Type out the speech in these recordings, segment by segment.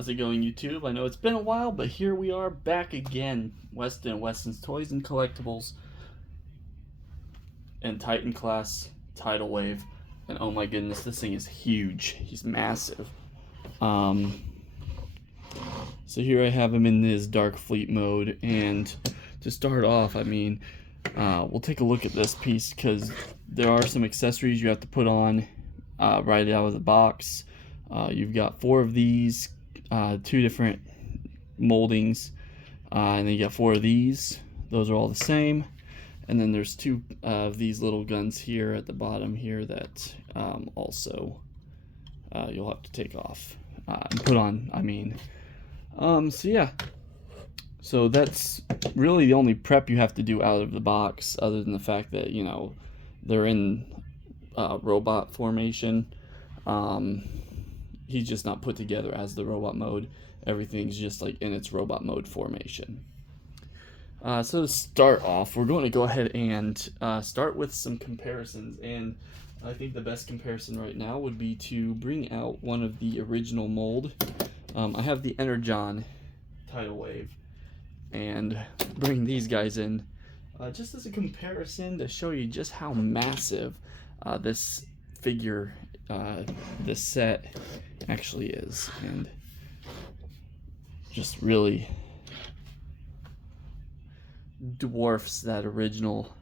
How's it going, YouTube? I know it's been a while, but here we are back again. Weston and Weston's Toys and Collectibles and Titan class Tidal Wave. And oh my goodness, this thing is huge. He's massive. So here I have him in his Dark Fleet mode, and to start off, I mean, we'll take a look at this piece because there are some accessories you have to put on right out of the box. You've got 4 of these, 2 different moldings, and then you got 4 of these. Those are all the same. And then there's 2 of these little guns here at the bottom here that also you'll have to take off and put on, I mean. So yeah, so that's really the only prep you have to do out of the box, other than the fact that, you know, they're in robot formation. He's just not put together as the robot mode. Everything's just like in its robot mode formation. So to start off, we're going to go ahead and start with some comparisons, and I think the best comparison right now would be to bring out one of the original mold. I have the Energon Tidal Wave, and bring these guys in just as a comparison to show you just how massive this figure, this set actually is, and just really dwarfs that original,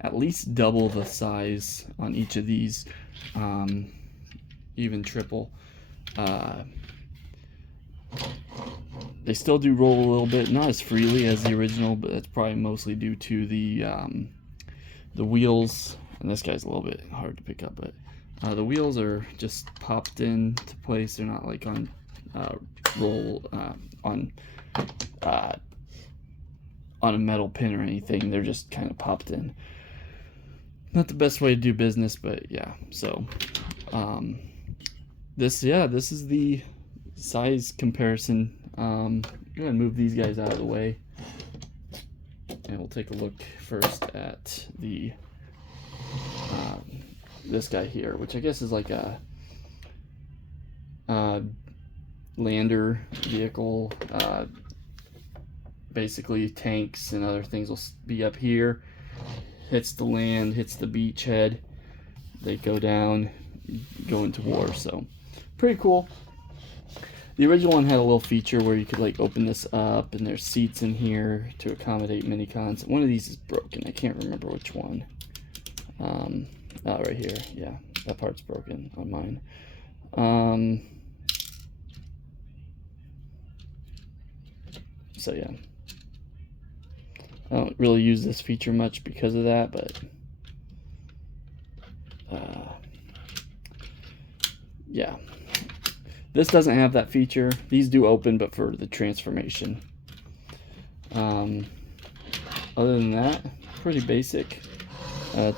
at least double the size on each of these, even triple. They still do roll a little bit, not as freely as the original, but that's probably mostly due to the wheels. And this guy's a little bit hard to pick up, but the wheels are just popped into place. They're not like on on a metal pin or anything. They're just kind of popped in. Not the best way to do business, but yeah. So this is the size comparison. I'm gonna move these guys out of the way, and we'll take a look first at the this guy here, which I guess is like a lander vehicle. Basically, tanks and other things will be up here. Hits the land, hits the beachhead. They go down, go into war. So pretty cool. The original one had a little feature where you could like open this up, and there's seats in here to accommodate minicons. One of these is broken. I can't remember which one. Right here. Yeah, that part's broken on mine. So yeah, I don't really use this feature much because of that, but yeah. This doesn't have that feature. These do open, but for the transformation. Other than that, pretty basic.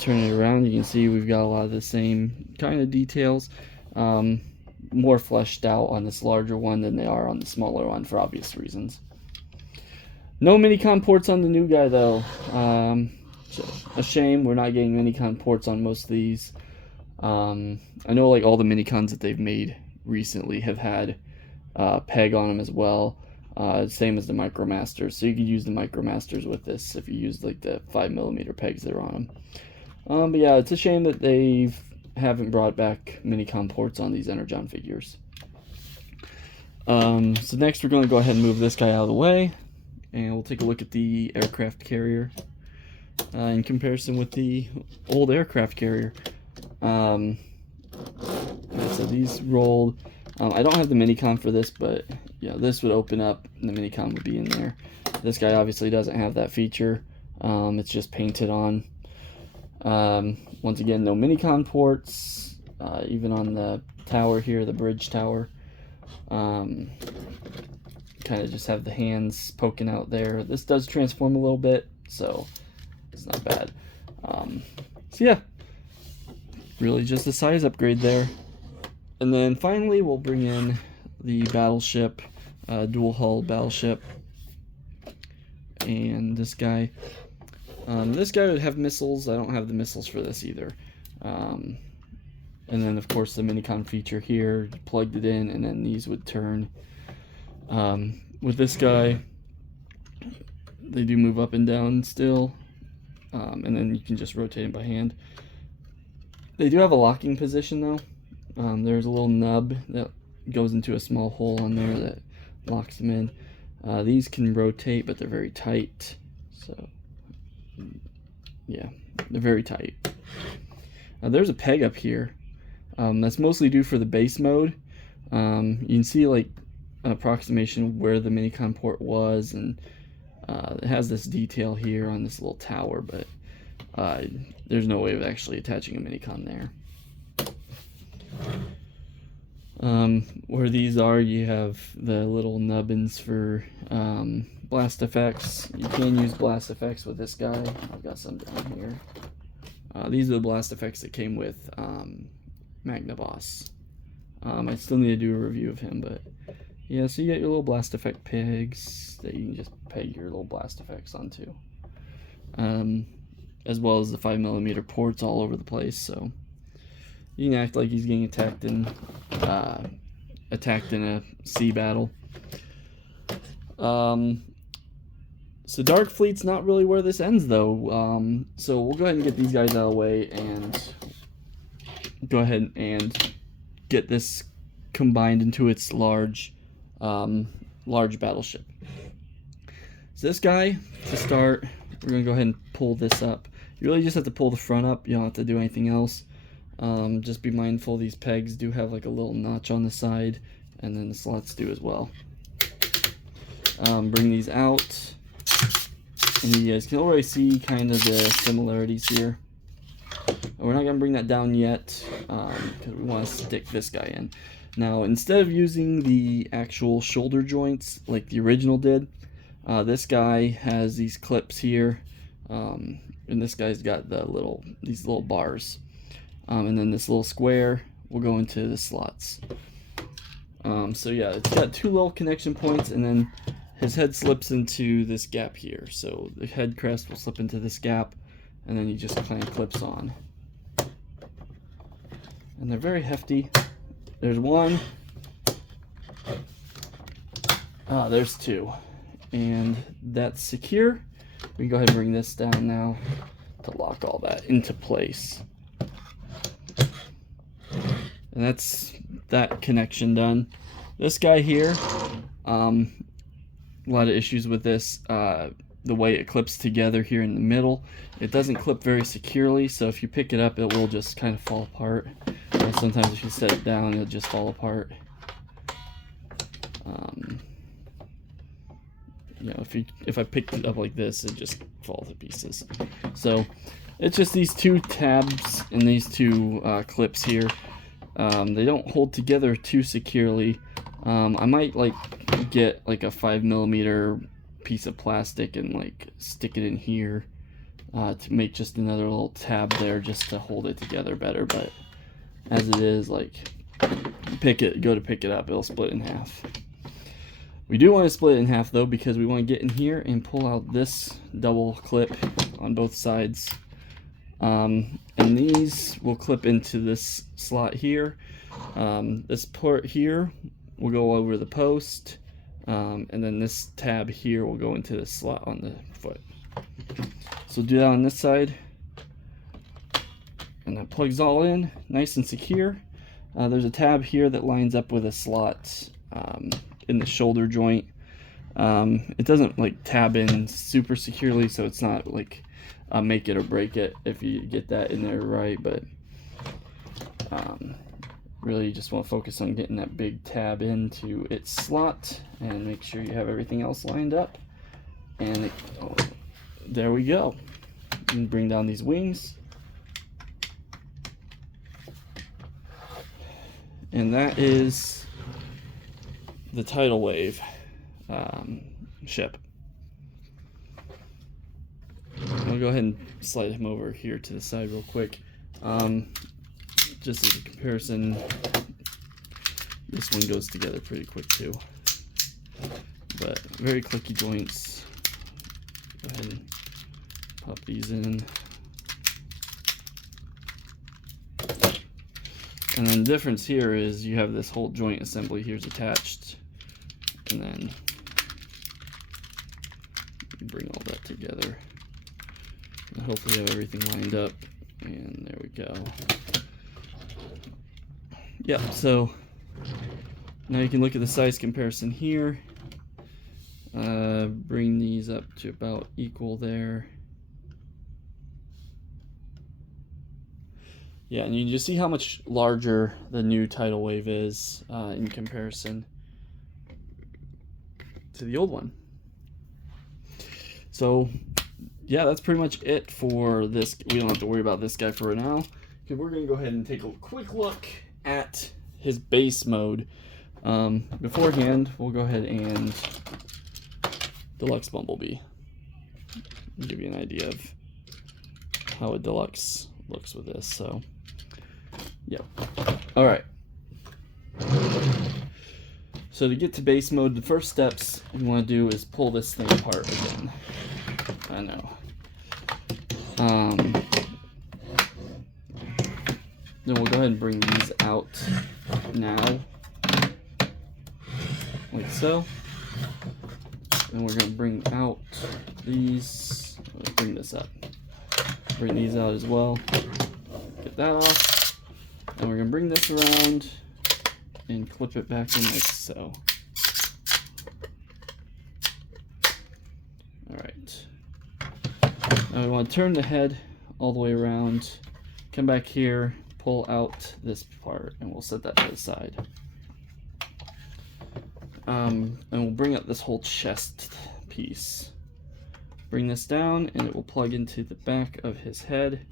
Turn it around, you can see we've got a lot of the same kind of details. More fleshed out on this larger one than they are on the smaller one, for obvious reasons. No minicon ports on the new guy, though. A shame we're not getting minicon ports on most of these. I know like all the minicons that they've made recently have had peg on them as well, same as the Micromasters, so you could use the Micromasters with this if you use like the 5mm pegs that are on them. But yeah, it's a shame that they haven't brought back minicon ports on these Energon figures. So next we're going to go ahead and move this guy out of the way, and we'll take a look at the aircraft carrier in comparison with the old aircraft carrier. So these rolled. I don't have the minicon for this, but yeah, this would open up and the minicon would be in there. This guy obviously doesn't have that feature. It's just painted on. Once again, no minicon ports, even on the tower here, the bridge tower. Kind of just have the hands poking out there. This does transform a little bit, so it's not bad. So yeah, really just a size upgrade there. And then finally we'll bring in the battleship, dual hull battleship, and this guy. This guy would have missiles. I don't have the missiles for this either. And then of course the minicon feature here, you plugged it in, and then these would turn. With this guy, they do move up and down still, and then you can just rotate them by hand. They do have a locking position though. There's a little nub that goes into a small hole on there that locks them in. These can rotate, but they're very tight. So yeah, they're very tight. There's a peg up here. That's mostly due for the base mode. You can see like an approximation of where the minicon port was, and it has this detail here on this little tower, but there's no way of actually attaching a minicon there. Where these are, you have the little nubbins for blast effects. You can use blast effects with this guy. I've got some down here. These are the blast effects that came with Magnaboss. I still need to do a review of him, but yeah, so you get your little blast effect pegs that you can just peg your little blast effects onto. As well as the 5mm ports all over the place, so you can act like he's getting attacked in a sea battle. So Dark Fleet's not really where this ends though. So we'll go ahead and get these guys out of the way and go ahead and get this combined into its large battleship. So this guy, to start, we're gonna go ahead and pull this up. You really just have to pull the front up. You don't have to do anything else. Just be mindful these pegs do have like a little notch on the side, and then the slots do as well. Bring these out, and you guys can already see kind of the similarities here. We're not gonna bring that down yet because we want to stick this guy in. Now, instead of using the actual shoulder joints like the original did, this guy has these clips here, and this guy's got these little bars, and then this little square will go into the slots. So yeah, it's got two little connection points, and then his head slips into this gap here. So the head crest will slip into this gap, and then you just clamp clips on. And they're very hefty. There's one. There's two. And that's secure. We can go ahead and bring this down now to lock all that into place. And that's that connection done. This guy here, a lot of issues with this. The way it clips together here in the middle, it doesn't clip very securely, so if you pick it up, it will just kind of fall apart. Sometimes if you set it down, it'll just fall apart. You know, if I picked it up like this, it just falls to pieces. So it's just these two tabs and these two clips here. They don't hold together too securely. I might like get like a 5mm piece of plastic and like stick it in here to make just another little tab there just to hold it together better. But as it is, like, go to pick it up, it'll split in half. We do want to split it in half though, because we want to get in here and pull out this double clip on both sides. And these will clip into this slot here. This port here will go over the post, and then this tab here will go into the slot on the foot. So do that on this side, and that plugs all in nice and secure. There's a tab here that lines up with a slot in the shoulder joint. It doesn't like tab in super securely, so it's not like make it or break it if you get that in there right, but really you just want to focus on getting that big tab into its slot and make sure you have everything else lined up. And there we go. You can bring down these wings, and that is the Tidal Wave ship. I'll go ahead and slide him over here to the side real quick. Just as a comparison, this one goes together pretty quick too, but very clicky joints. Go ahead and pop these in. And then the difference here is you have this whole joint assembly here's attached, and then bring all that together. And hopefully have everything lined up, and there we go. Yep, so now you can look at the size comparison here. Bring these up to about equal there. Yeah, and you can just see how much larger the new Tidal Wave is in comparison to the old one. So, yeah, that's pretty much it for this. We don't have to worry about this guy for now, because we're going to go ahead and take a quick look at his base mode. Beforehand, we'll go ahead and Deluxe Bumblebee. Give you an idea of how a Deluxe looks with this. So, yep. All right. So to get to base mode, the first steps you want to do is pull this thing apart again. I know. Then we'll go ahead and bring these out now, like so. And we're going to bring out these. Let's bring this up. Bring these out as well. Get that off. And we're going to bring this around and clip it back in like so. Alright. Now we want to turn the head all the way around. Come back here, pull out this part, and we'll set that to the side. And we'll bring up this whole chest piece. Bring this down, and it will plug into the back of his head.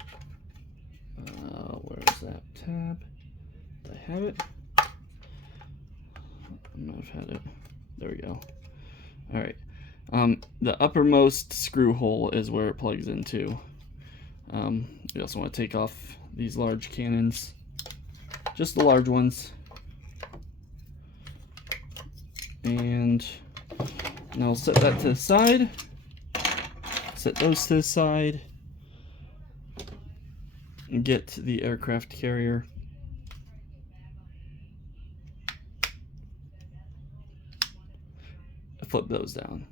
Where is that tab? Did I have it? I might have had it. There we go. Alright. The uppermost screw hole is where it plugs into. We also want to take off these large cannons. Just the large ones. And now we'll set that to the side. Set those to the side. And get the aircraft carrier. Flip those down.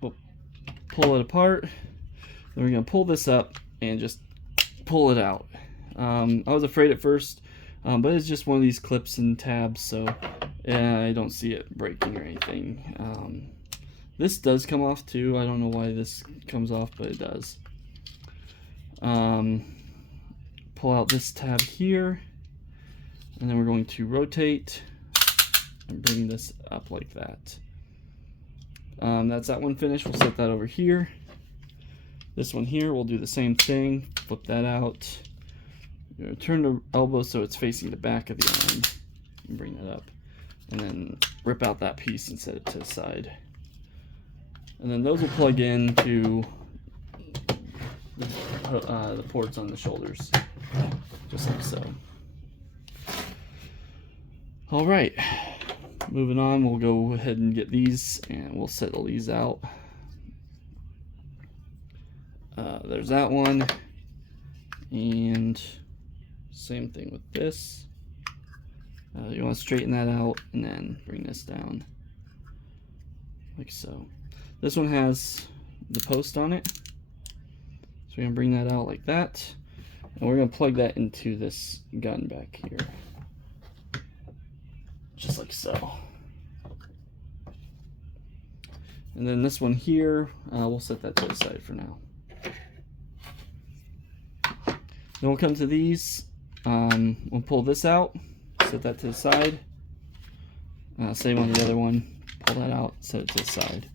We'll pull it apart. Then we're going to pull this up and just pull it out. I was afraid at first. But it's just one of these clips and tabs, so I don't see it breaking or anything. This does come off too. I don't know why this comes off, but it does. Pull out this tab here, and then we're going to rotate and bring this up like that. That's that one finished. We'll set that over here. This one here, we'll do the same thing. Flip that out. Turn the elbow so it's facing the back of the arm and bring that up, and then rip out that piece and set it to the side. And then those will plug into the ports on the shoulders, just like so. All right, moving on, we'll go ahead and get these, and we'll settle these out. There's that one, and same thing with this. You want to straighten that out and then bring this down like so. This one has the post on it, so we're going to bring that out like that, and we're going to plug that into this gun back here, just like so. And then this one here, we'll set that to the side for now. Then we'll come to these. We'll pull this out, set that to the side. Same on the other one. Pull that out, set it to the side.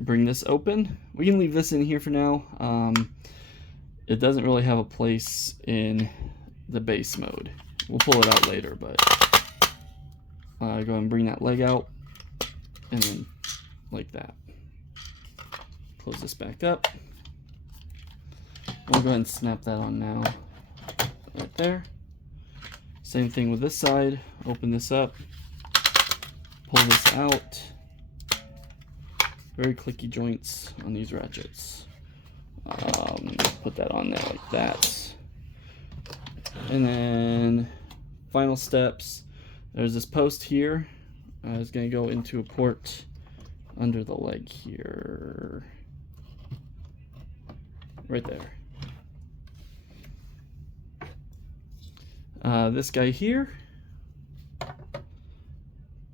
Bring this open. We can leave this in here for now. It doesn't really have a place in the base mode. We'll pull it out later, but go ahead and bring that leg out, and then like that. Close this back up. We'll go ahead and snap that on now. Right there. Same thing with this side. Open this up. Pull this out. Very clicky joints on these ratchets. Pull put that on there like that. And then final steps, there's this post here. It's going to go into a port under the leg here. Right there. This guy here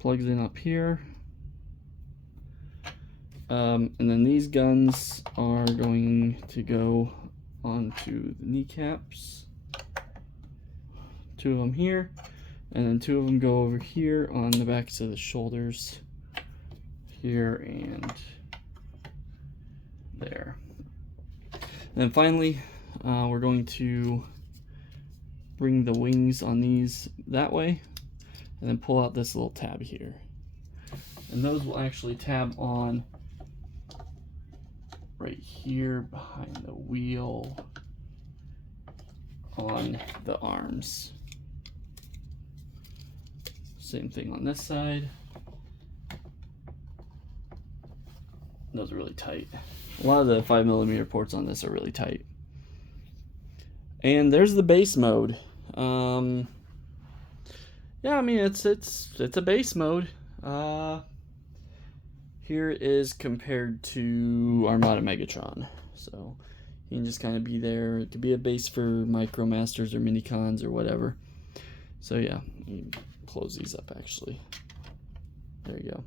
plugs in up here. And then these guns are going to go onto the kneecaps. 2 of them here, and then 2 of them go over here on the backs of the shoulders. Here and there. And then finally, we're going to bring the wings on these that way, and then pull out this little tab here. And those will actually tab on right here behind the wheel on the arms. Same thing on this side. Those are really tight. A lot of the 5mm ports on this are really tight. And there's the base mode. Yeah, I mean it's a base mode. Here is compared to Armada Megatron. So you can just kind of be there. It could be a base for Micromasters or Minicons or whatever. So yeah, you can close these up actually. There you go.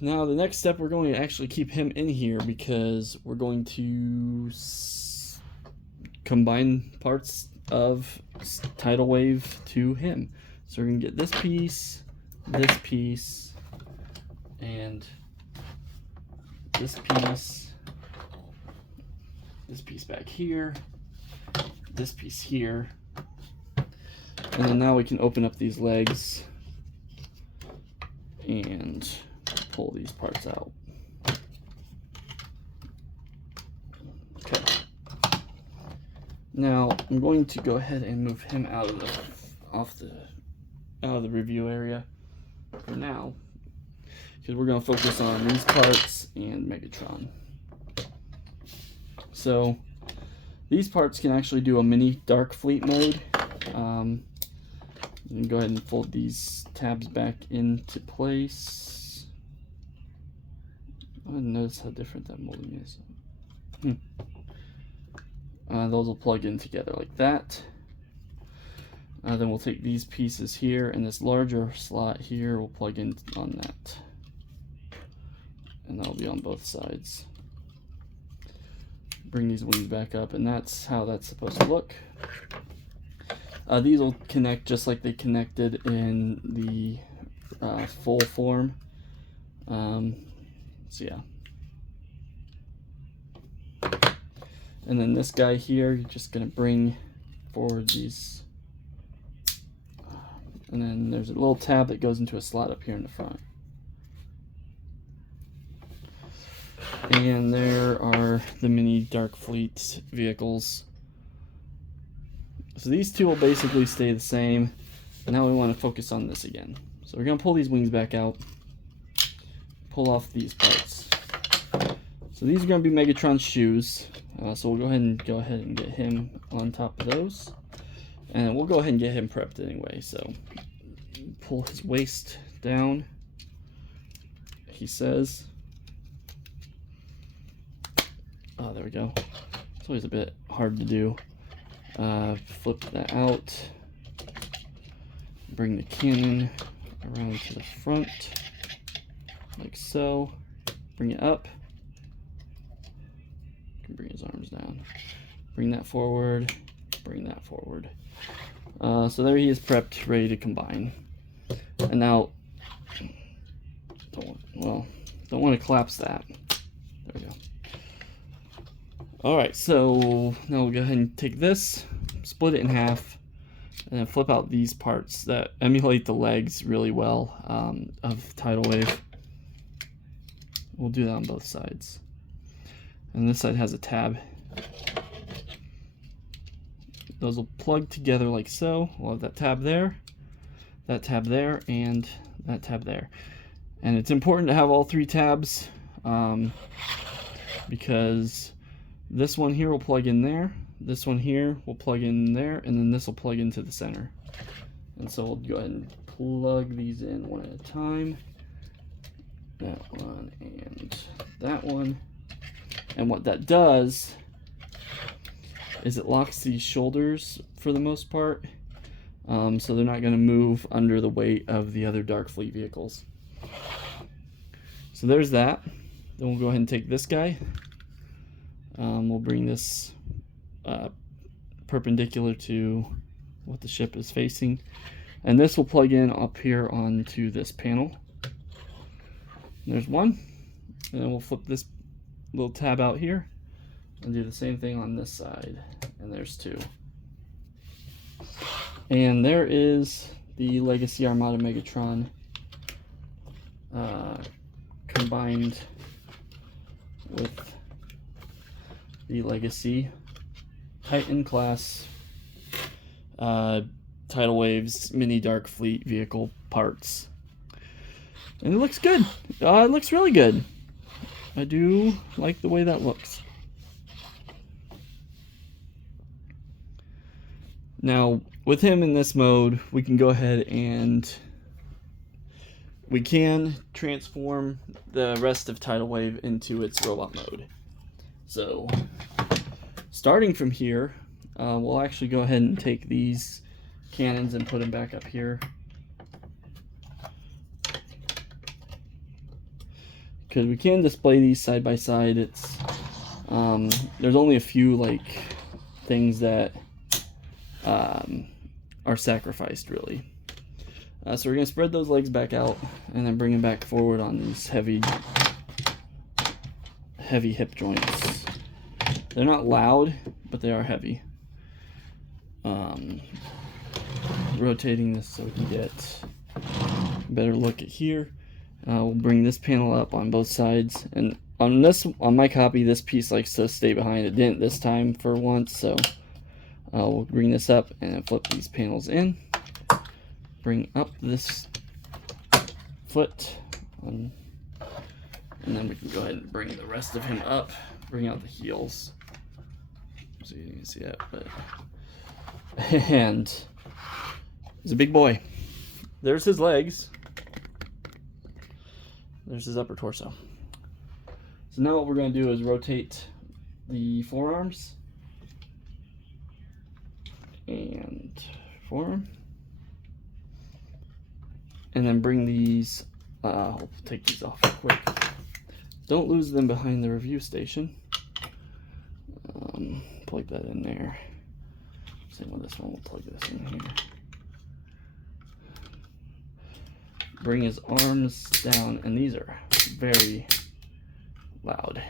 Now the next step, we're going to actually keep him in here because we're going to combine parts of Tidal Wave to him. So we're going to get this piece, and this piece back here, this piece here, and then now we can open up these legs and pull these parts out. Okay. Now I'm going to go ahead and move him out of the review area for now, because we're going to focus on these parts and Megatron. So these parts can actually do a mini dark fleet mode. You can go ahead and fold these tabs back into place. I didn't notice how different that molding is. Those will plug in together like that. Then we'll take these pieces here, and this larger slot here will plug in on that. And that'll be on both sides. Bring these wings back up, and that's how that's supposed to look. These will connect just like they connected in the full form. So yeah. And then this guy here, you're just going to bring forward these. And then there's a little tab that goes into a slot up here in the front. And there are the mini Dark Fleet vehicles. So these two will basically stay the same. Now we want to focus on this again. So we're going to pull these wings back out. Pull off these parts. So these are going to be Megatron's shoes. So we'll go ahead and get him on top of those. And we'll go ahead and get him prepped anyway. So pull his waist down. He says. Oh, there we go. It's always a bit hard to do. Flip that out. Bring the cannon around to the front, like so. Bring it up. You can bring his arms down. Bring that forward. Bring that forward. So there he is, prepped, ready to combine. And now, don't want to collapse that. There we go. Alright, so now we'll go ahead and take this, split it in half, and then flip out these parts that emulate the legs really well of Tidal Wave. We'll do that on both sides. And this side has a tab. Those will plug together like so. We'll have that tab there, and that tab there. And it's important to have all three tabs. because this one here will plug in there, this one here will plug in there, and then this will plug into the center. And so we'll go ahead and plug these in one at a time. That one and that one. And what that does is it locks these shoulders for the most part, so they're not going to move under the weight of the other Dark Fleet vehicles. So there's that. Then we'll go ahead and take this guy. We'll bring this perpendicular to what the ship is facing, and this will plug in up here onto this panel. There's one, and then we'll flip this little tab out here and do the same thing on this side, and there's two. And there is the Legacy Armada Megatron combined with the Legacy Titan class Tidal Waves Mini Dark Fleet vehicle parts. And it looks good. It looks really good. I do like the way that looks. Now, with him in this mode, we can go ahead and we can transform the rest of Tidal Wave into its robot mode. So, starting from here, we'll actually go ahead and take these cannons and put them back up here. Because we can display these side by side. It's there's only a few like things that are sacrificed really. So we're gonna spread those legs back out and then bring them back forward on these heavy hip joints. They're not loud, but they are heavy. Rotating this so we can get a better look at here. We'll bring this panel up on both sides, and on my copy, this piece likes to stay behind. It didn't this time for once, so we'll bring this up and then flip these panels in. Bring up this foot, and then we can go ahead and bring the rest of him up. Bring out the heels, so you can see that. And he's a big boy. There's his legs. There's his upper torso. So now what we're going to do is rotate the forearms and forearm, and then bring these, I'll take these off quick. Don't lose them behind the review station. Plug that in there. Same with this one, we'll plug this in here. Bring his arms down, and these are very loud.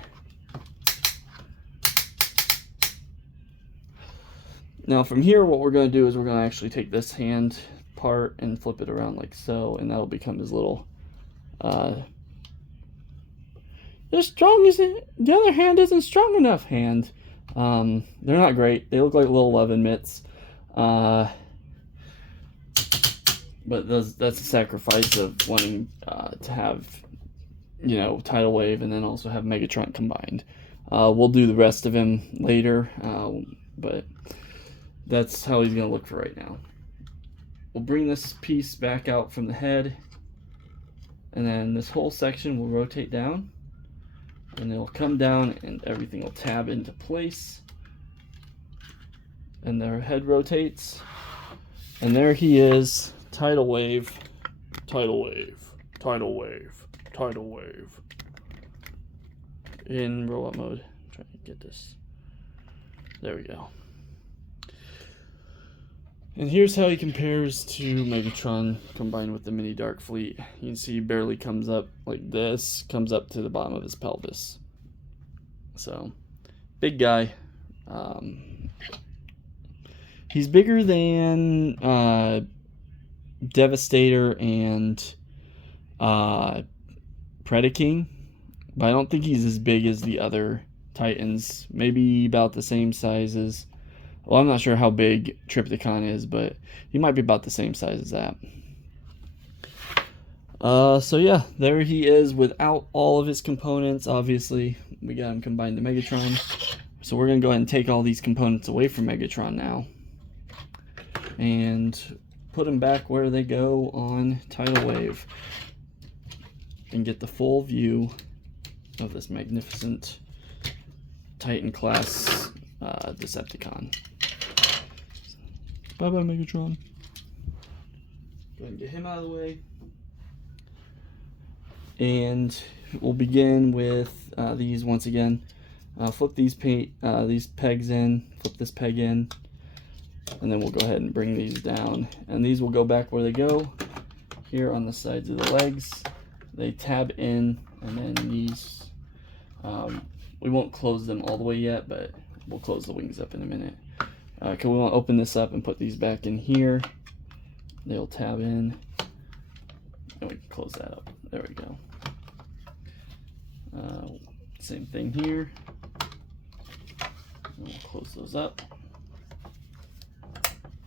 Now from here, what we're going to do is we're going to actually take this hand part and flip it around like so, and that'll become his little as strong as it, the other hand isn't strong enough hand. They're not great. They look like little oven mitts. But that's a sacrifice of wanting to have, you know, Tidal Wave and then also have Megatron combined. We'll do the rest of him later, but that's how he's going to look for right now. We'll bring this piece back out from the head, and then this whole section will rotate down, and it'll come down and everything will tab into place, and their head rotates, and there he is. Tidal Wave, Tidal Wave, Tidal Wave, Tidal Wave. In robot mode. I'm trying to get this. There we go. And here's how he compares to Megatron combined with the Mini Dark Fleet. You can see he barely comes up like this, comes up to the bottom of his pelvis. So, big guy. He's bigger than Devastator and Predaking, but I don't think he's as big as the other Titans. Maybe about the same size as, well, I'm not sure how big Triptychon is, but he might be about the same size as that. So yeah, there he is without all of his components. Obviously, we got him combined to Megatron. So we're going to go ahead and take all these components away from Megatron now. And put them back where they go on Tidal Wave. And get the full view of this magnificent Titan class Decepticon. Bye bye, Megatron. Go ahead and get him out of the way. And we'll begin with these once again. Flip these pegs in, flip this peg in, and then we'll go ahead and bring these down. And these will go back where they go, here on the sides of the legs. They tab in, and then these, we won't close them all the way yet, but we'll close the wings up in a minute. Okay, we want to open this up and put these back in here. They'll tab in, and we can close that up. There we go. Same thing here. And we'll close those up.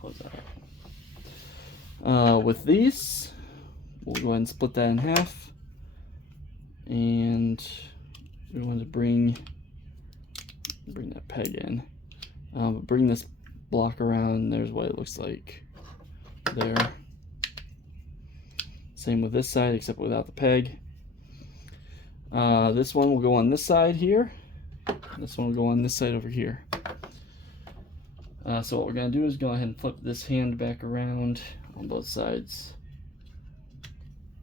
Close that up. With these, we'll go ahead and split that in half. And we want to bring that peg in. Bring this block around. There's what it looks like there. Same with this side, except without the peg. This one will go on this side here. This one will go on this side over here. So what we're going to do is go ahead and flip this hand back around on both sides.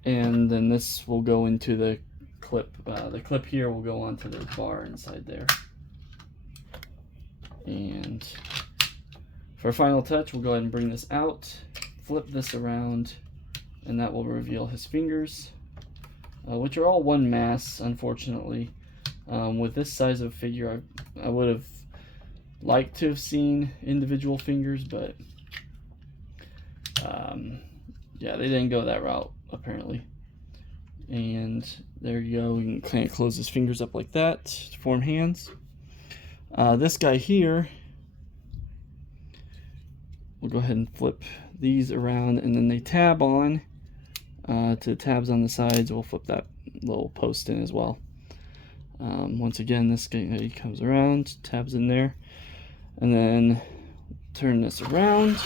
And then this will go into the clip. The clip here will go onto the bar inside there. And for a final touch, we'll go ahead and bring this out, flip this around, and that will reveal his fingers, which are all one mass, unfortunately. With this size of figure, I would have liked to have seen individual fingers, but yeah, they didn't go that route, apparently. And there you go. You can kind of close his fingers up like that to form hands. This guy here, we'll go ahead and flip these around, and then they tab on to the tabs on the sides. We'll flip that little post in as well. Once again, this guy comes around, tabs in there, and then turn this around.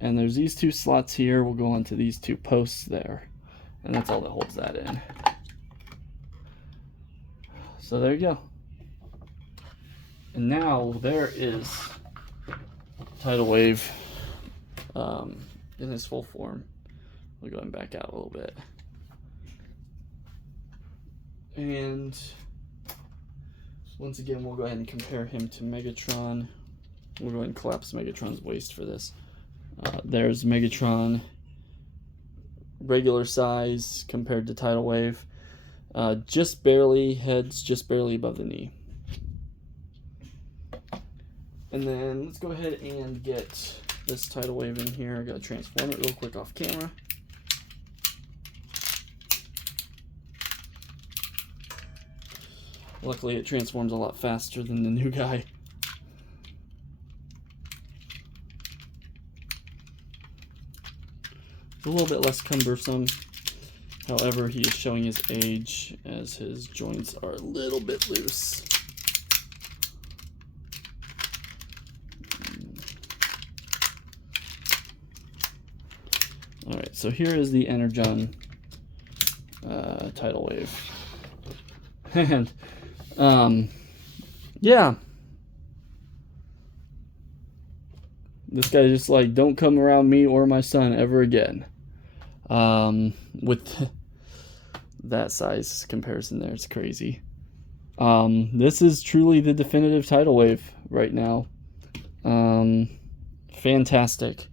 And there's these two slots here. We'll go onto these two posts there, and that's all that holds that in. So there you go. And now there is Tidal Wave in his full form. We'll go and back out a little bit. And once again, we'll go ahead and compare him to Megatron. We'll go ahead and collapse Megatron's waist for this. There's Megatron, regular size compared to Tidal Wave. Just barely, head's just barely above the knee. And then let's go ahead and get this Tidal Wave in here. I gotta transform it real quick off camera. Luckily it transforms a lot faster than the new guy. It's a little bit less cumbersome. However, he is showing his age as his joints are a little bit loose. Alright, so here is the Energon Tidal Wave. And, yeah. This guy just like, don't come around me or my son ever again. With that size comparison there, it's crazy. This is truly the definitive Tidal Wave right now. Fantastic.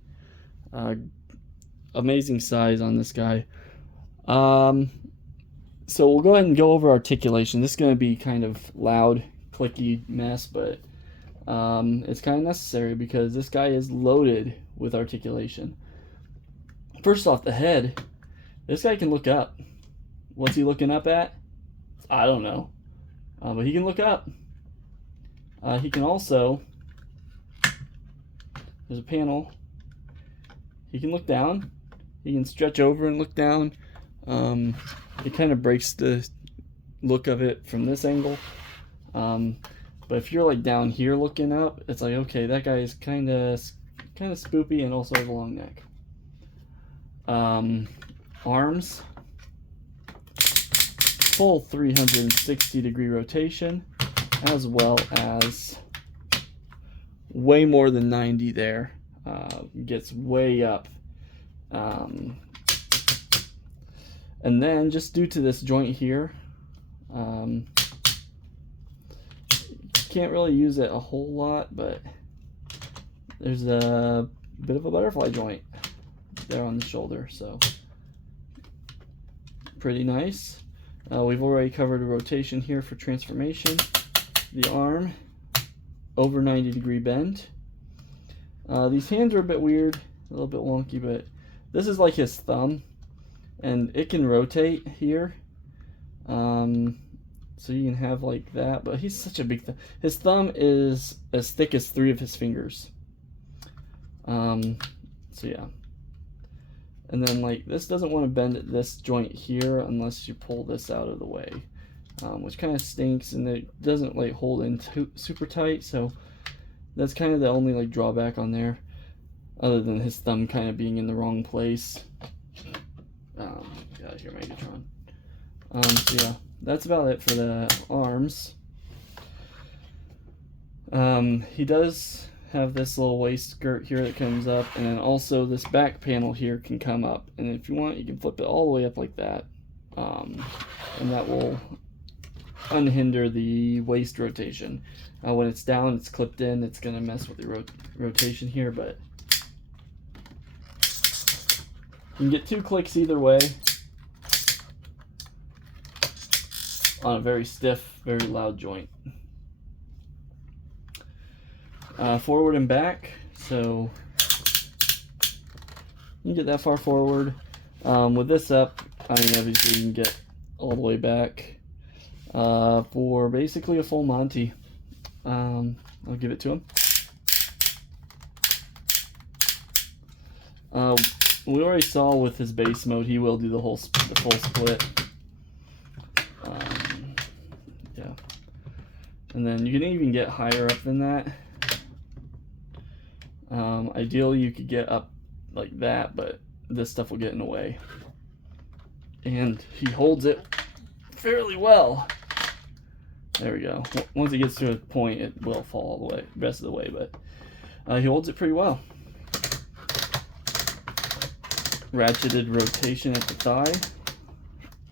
Amazing size on this guy. So we'll go ahead and go over articulation. This is going to be kind of loud, clicky mess, but it's kind of necessary because this guy is loaded with articulation. First off, the head. This guy can look up. What's he looking up at? I don't know. But he can look up. He can also, there's a panel. He can look down. You can stretch over and look down. It kind of breaks the look of it from this angle. But if you're like down here looking up, it's like, okay, that guy is kind of spoopy and also has a long neck. Arms, full 360-degree rotation, as well as way more than 90 there. Gets way up. And then just due to this joint here, can't really use it a whole lot, but there's a bit of a butterfly joint there on the shoulder, so pretty nice. We've already covered a rotation here for transformation. The arm, over 90-degree bend. These hands are a bit weird, a little bit wonky, but this is like his thumb, and it can rotate here. So you can have like that, but he's such a big thumb. His thumb is as thick as 3 of his fingers. So yeah. And then like this doesn't want to bend at this joint here unless you pull this out of the way, which kind of stinks, and it doesn't like hold in super tight. So that's kind of the only like drawback on there, other than his thumb kind of being in the wrong place. Get out of here, Megatron. So yeah, that's about it for the arms. He does have this little waist skirt here that comes up, and then also this back panel here can come up, and if you want you can flip it all the way up like that, and that will unhinder the waist rotation. When it's down, it's clipped in, it's going to mess with the rotation here, but you can get 2 clicks either way on a very stiff, very loud joint. Forward and back, so you can get that far forward. With this up, I mean, obviously you can get all the way back for basically a full Monty. I'll give it to him. We already saw with his base mode, he will do the full split. Yeah, and then you can even get higher up than that. Ideally you could get up like that, but this stuff will get in the way, and he holds it fairly well. There we go. Once it gets to a point, it will fall all the way, rest of the way, but he holds it pretty well. Ratcheted rotation at the thigh,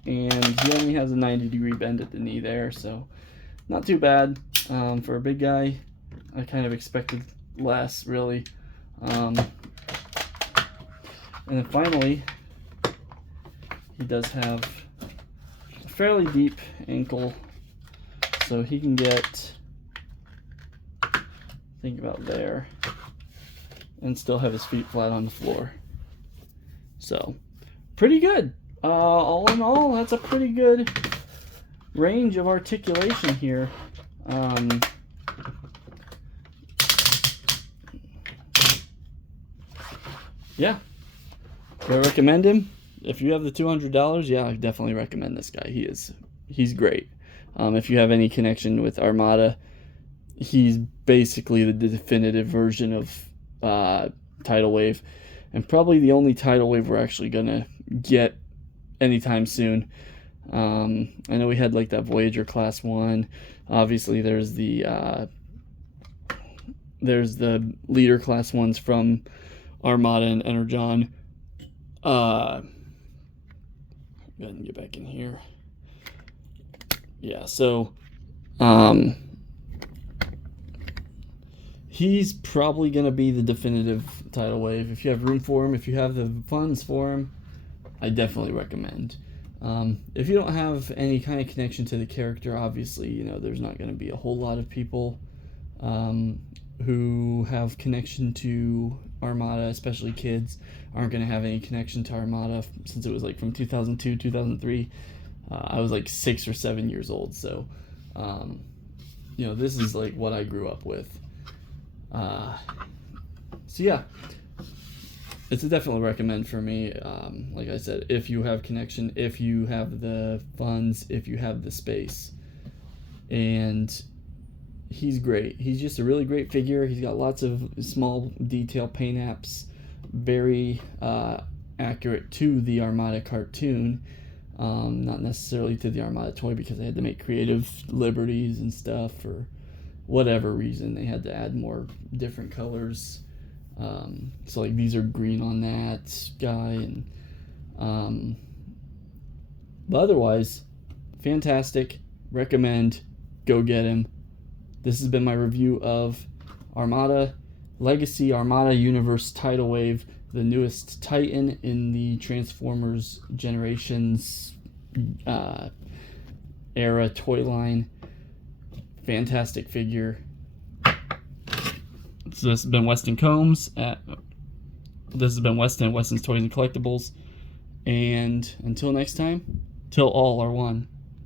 and he only has a 90-degree bend at the knee there, so not too bad. For a big guy, I kind of expected less, really. And then finally, he does have a fairly deep ankle, so he can get, think about there, and still have his feet flat on the floor. So pretty good. All in all, that's a pretty good range of articulation here. Yeah, do I recommend him? If you have the $200, yeah, I definitely recommend this guy. He's great. If you have any connection with Armada, he's basically the definitive version of Tidal Wave, and probably the only Tidal Wave we're actually gonna get anytime soon. I know we had like that Voyager Class 1. Obviously, there's the Leader Class 1s from Armada and Energon. Go ahead and get back in here. Yeah, so he's probably gonna be the definitive Tidal Wave. If you have room for him, if you have the funds for him, I definitely recommend. If you don't have any kind of connection to the character, obviously, you know, there's not going to be a whole lot of people who have connection to Armada, especially kids, aren't going to have any connection to Armada since it was like from 2002, 2003. I was like 6 or 7 years old, so, you know, this is like what I grew up with. So yeah, it's a definitely recommend for me. Like I said, if you have connection, if you have the funds, if you have the space. And he's great. He's just a really great figure. He's got lots of small detail paint apps, very accurate to the Armada cartoon, not necessarily to the Armada toy, because they had to make creative liberties and stuff for whatever reason. They had to add more different colors. So like these are green on that guy, and but otherwise, fantastic. Recommend. Go get him. This has been my review of Armada Legacy Armada Universe Tidal Wave, the newest Titan in the Transformers Generations era toy line. Fantastic figure. So this has been Weston Combs. This has been Weston's Toys and Collectibles. And until next time, till all are one.